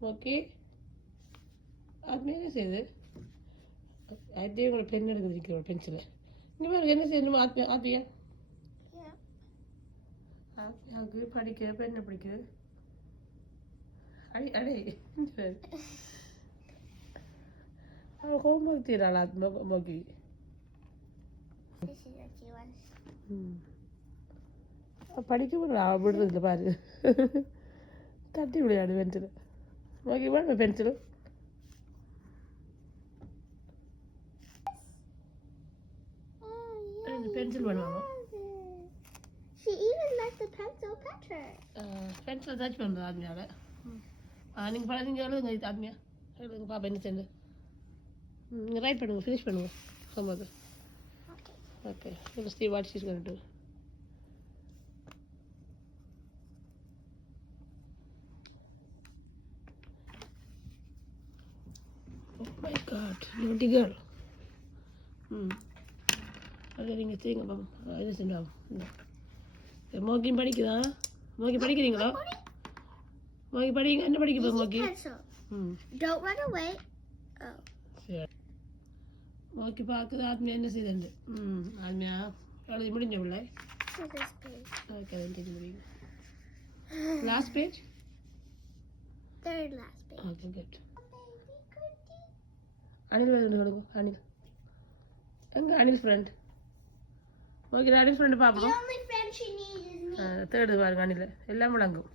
Okay அது என்ன செய்யுது அதே உங்களை பென் எடுக்க நிற்கிறோம் பென்சில் இங்கே பாருங்க என்ன செய்யணும் ஆத்தியா ஆத்தியாவுக்கு படிக்க பெண்ணை பிடிக்குது அடே அவள் ஹோம்ஒர்க் தீராளா மோக்கி படிக்க முடியல அவள் விடுறதுல பாரு தட்டி விளையாடு பென்சில் மோக்கி வேணுமா பென்சில் பென்சில் பண்ணுவாங்க பென்சில் டச் பண்ணுறது ஆத்மியால நீங்கள் பழகிங்க எழுதுங்க இது ஆத்மியா எழுதுங்க பாப்பா என்ன சேர்ந்து நீங்கள் ரைட் பண்ணுங்க ஃபினிஷ் பண்ணுங்க homework okay let's see what she's going to do. Oh my god, naughty girl. அதை நீங்கள் செய்யுங்க பாப்பா இது செஞ்சாகும் மோக்கியும் படிக்குதா மோக்கி படிக்கிறீங்களா மோக்கி படிங்க என்ன படிக்க போகுது மோக்கி Don't run away. Oh. சரி மோக்கி பார்க்குது ஆத்மியா என்ன செய்யுது ஆத்மியா எழுதி முடிஞ்ச பிள்ளை ஓகே அதை தெரிஞ்சு முடியுங்க last page Third last page. Okay good Anil வந்து கொடுங்க அனில் எங்க Anil friend okay Anil friend The பார்ப்போம் only friend she needs is me. Third பாருங்க அனில் எல்லாம் முடங்கும்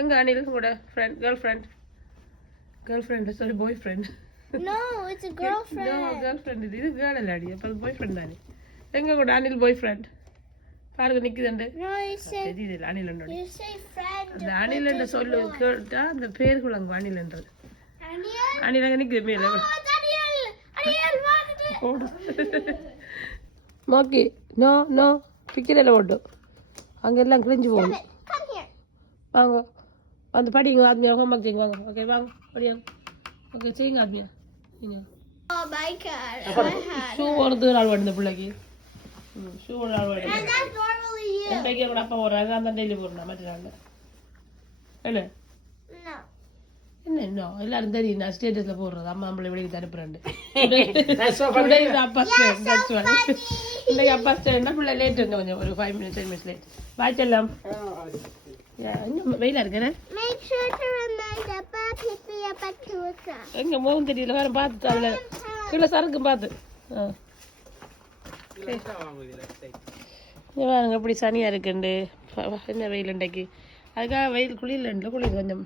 எங்க அனில் உங்களோட friend girl friend sorry bye friend No, it's a girlfriend. Girl friend இது கேர்ள் இல்லாடி அப்போ பாய் ஃப்ரெண்ட் தானே எங்க கூட அனில் பாய் ஃப்ரெண்ட் பாருங்க நிற்குதுண்டு No, you say தெரியுது அனில் என்னோட you say friend. அந்த அனில் என்று சொல்லு கேட்டா அந்த பேர் குழங்கு அனில் என்றது Aniel. அனில் அங்கே நிற்குது மேலே Oh, it's Aniel. Aniel, வாங்குது. ஓடு மோக்கி நோ நோ பிக்கிறதில் ஓட்டு அங்கெல்லாம் கிழிஞ்சு போகணும் Come here. வாங்க வந்து படிங்க ஆத்மியா ஹோம்ஒர்க் செய்யுங்க வாங்க ஓகே வாங்க படியாங்க ஓகே செய்யுங்க ஆத்மியா நீங்கள் Oh my god. ஷூ ஒரு நாள் வேணும் இந்த பிள்ளைக்கு ஷூ ஒரு நாள் வேணும் And that's normally you. என்கிட்ட கூட அப்பா போடுறாங்க அந்த டெய்லி போடுறேன் மற்ற நாளில் என்ன No. என்ன இன்னும் எல்லாரும் தெரியும் நான் ஸ்டேட்டஸில் போடுறது அம்மா நம்மளை வெளியே அனுப்புறேன் அப்பா இன்னைக்கு அப்பா ஸ்டேட் பிள்ளை லேட் இருங்க கொஞ்சம் ஒரு 5 minutes 10 minutes லேட் பாய் செல்லாம் இன்னும் வெயிலாக இருக்கிறேன் Make sure to remind Appa pick me up at 2 o'clock. எங்கே மோகம் தெரியல வேறு பார்த்துட்டு அதில் கீழே சறுக்கும் பார்த்து பாருங்க எப்படி சனியாக இருக்குண்டு என்ன வெயில் இன்றைக்கு அதுக்காக வெயில் குளிர் கொஞ்சம்